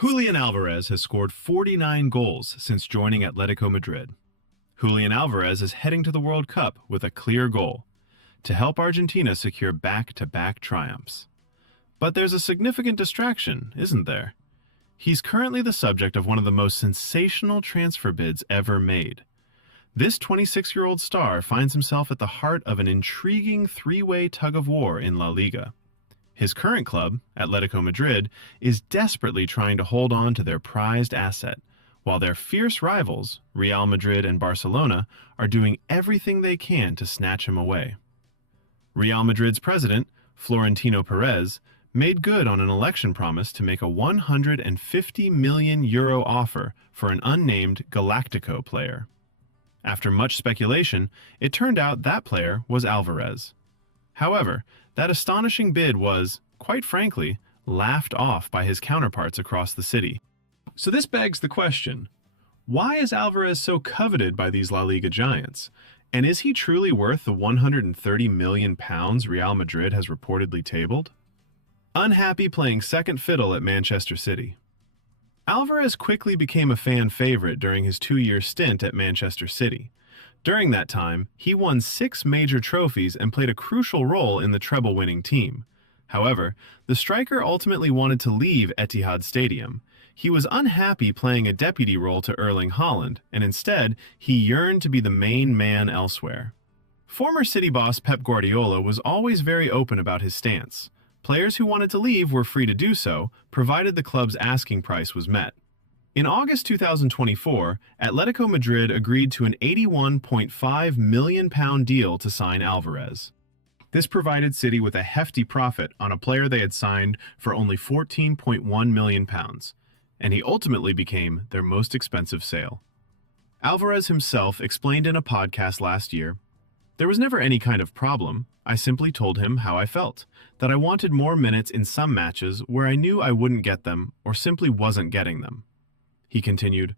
Julian Alvarez has scored 49 goals since joining Atletico Madrid. Julian Alvarez is heading to the World Cup with a clear goal: to help Argentina secure back-to-back triumphs. But there's a significant distraction, isn't there? He's currently the subject of one of the most sensational transfer bids ever made. This 26-year-old star finds himself at the heart of an intriguing three-way tug-of-war in La Liga. His current club, Atletico Madrid, is desperately trying to hold on to their prized asset, while their fierce rivals, Real Madrid and Barcelona, are doing everything they can to snatch him away. Real Madrid's president, Florentino Perez, made good on an election promise to make a €150 million offer for an unnamed Galactico player. After much speculation, it turned out that player was Alvarez. However, that astonishing bid was, quite frankly, laughed off by his counterparts across the city. So this begs the question: why is Alvarez so coveted by these La Liga giants? And is he truly worth the £130 million Real Madrid has reportedly tabled? Unhappy playing second fiddle at Manchester City. Alvarez quickly became a fan favorite during his 2-year stint at Manchester City. During that time, he won 6 major trophies and played a crucial role in the treble-winning team. However, the striker ultimately wanted to leave Etihad Stadium. He was unhappy playing a deputy role to Erling Haaland, and instead, he yearned to be the main man elsewhere. Former City boss Pep Guardiola was always very open about his stance. Players who wanted to leave were free to do so, provided the club's asking price was met. In August 2024, Atletico Madrid agreed to an £81.5 million deal to sign Alvarez. This provided City with a hefty profit on a player they had signed for only £14.1 million, and he ultimately became their most expensive sale. Alvarez himself explained in a podcast last year, "There was never any kind of problem. I simply told him how I felt, that I wanted more minutes in some matches where I knew I wouldn't get them or simply wasn't getting them." He continued,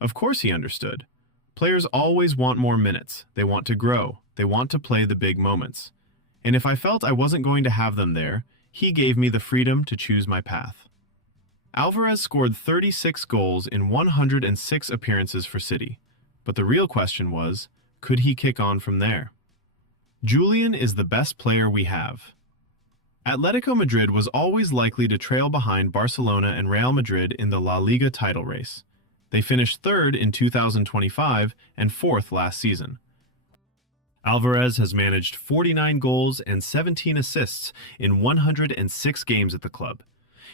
"Of course he understood. Players always want more minutes. They want to grow. They want to play the big moments. And if I felt I wasn't going to have them there, he gave me the freedom to choose my path." Alvarez scored 36 goals in 106 appearances for City, but the real question was, could he kick on from there? Julian is the best player we have. Atletico Madrid was always likely to trail behind Barcelona and Real Madrid in the La Liga title race. They finished third in 2025 and fourth last season. Alvarez has managed 49 goals and 17 assists in 106 games at the club.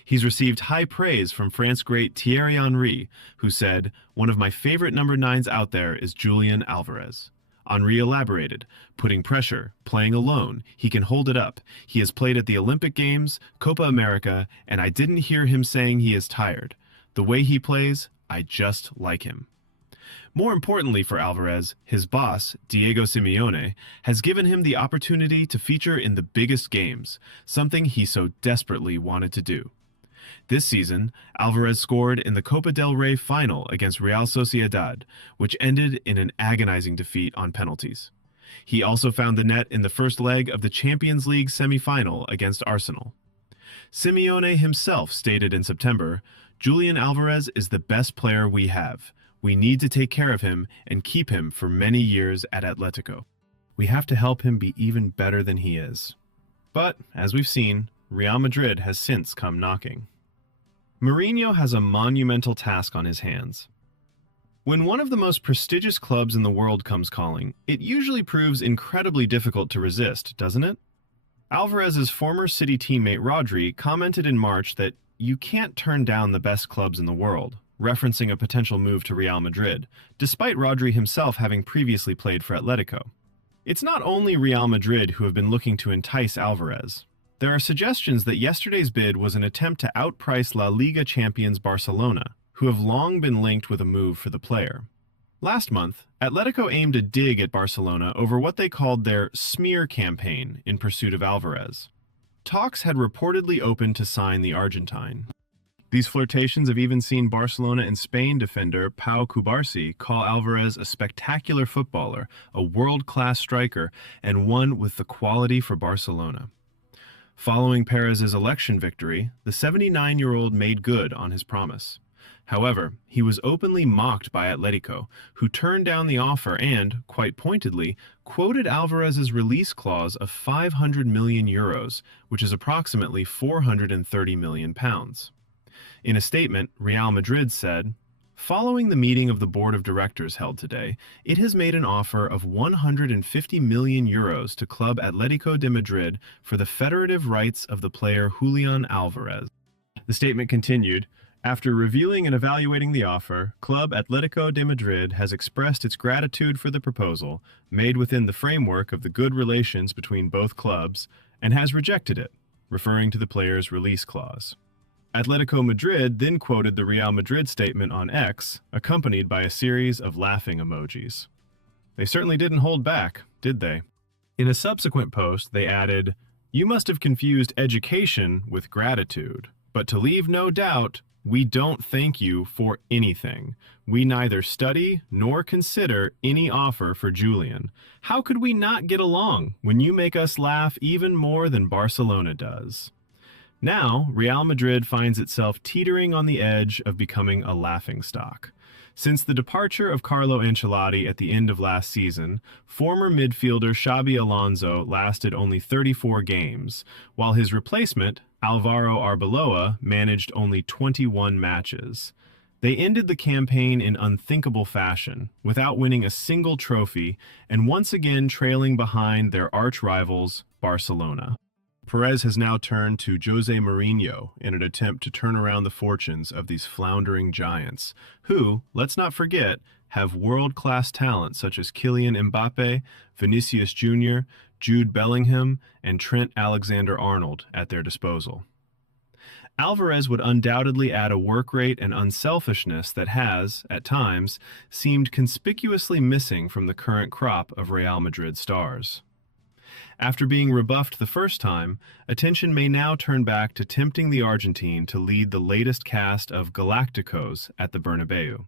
He's received high praise from France great Thierry Henry, who said, "One of my favorite number 9s out there is Julian Alvarez." Henry elaborated, "Putting pressure, playing alone, he can hold it up. He has played at the Olympic Games, Copa America, and I didn't hear him saying he is tired. The way he plays, I just like him." More importantly for Alvarez, his boss, Diego Simeone, has given him the opportunity to feature in the biggest games, something he so desperately wanted to do. This season, Alvarez scored in the Copa del Rey final against Real Sociedad, which ended in an agonizing defeat on penalties. He also found the net in the first leg of the Champions League semi-final against Arsenal. Simeone himself stated in September, "Julian Alvarez is the best player we have. We need to take care of him and keep him for many years at Atletico. We have to help him be even better than he is." But, as we've seen, Real Madrid has since come knocking. Mourinho has a monumental task on his hands. When one of the most prestigious clubs in the world comes calling, it usually proves incredibly difficult to resist, doesn't it? Alvarez's former City teammate Rodri commented in March that you can't turn down the best clubs in the world, referencing a potential move to Real Madrid, despite Rodri himself having previously played for Atletico. It's not only Real Madrid who have been looking to entice Alvarez. There are suggestions that yesterday's bid was an attempt to outprice La Liga champions Barcelona, who have long been linked with a move for the player. Last month, Atletico aimed a dig at Barcelona over what they called their smear campaign in pursuit of Alvarez. Talks had reportedly opened to sign the Argentine. These flirtations have even seen Barcelona and Spain defender Pau Cubarsí call Alvarez a spectacular footballer, a world-class striker, and one with the quality for Barcelona. Following Perez's election victory, the 79-year-old made good on his promise. However, he was openly mocked by Atletico, who turned down the offer and, quite pointedly, quoted Alvarez's release clause of 500 million euros, which is approximately 430 million pounds. In a statement, Real Madrid said, "Following the meeting of the board of directors held today, it has made an offer of 150 million euros to Club Atletico de Madrid for the federative rights of the player Julian Alvarez." The statement continued, "After reviewing and evaluating the offer, Club Atletico de Madrid has expressed its gratitude for the proposal, made within the framework of the good relations between both clubs, and has rejected it," referring to the player's release clause. Atletico Madrid then quoted the Real Madrid statement on X, accompanied by a series of laughing emojis. They certainly didn't hold back, did they? In a subsequent post, they added, "You must have confused education with gratitude, but to leave no doubt, we don't thank you for anything. We neither study nor consider any offer for Julian. How could we not get along when you make us laugh even more than Barcelona does?" Now, Real Madrid finds itself teetering on the edge of becoming a laughingstock. Since the departure of Carlo Ancelotti at the end of last season, former midfielder Xabi Alonso lasted only 34 games, while his replacement, Alvaro Arbeloa, managed only 21 matches. They ended the campaign in unthinkable fashion, without winning a single trophy, and once again trailing behind their arch-rivals, Barcelona. Perez has now turned to Jose Mourinho in an attempt to turn around the fortunes of these floundering giants, who, let's not forget, have world-class talent such as Kylian Mbappe, Vinicius Jr., Jude Bellingham, and Trent Alexander-Arnold at their disposal. Alvarez would undoubtedly add a work rate and unselfishness that has, at times, seemed conspicuously missing from the current crop of Real Madrid stars. After being rebuffed the first time, attention may now turn back to tempting the Argentine to lead the latest cast of Galacticos at the Bernabeu.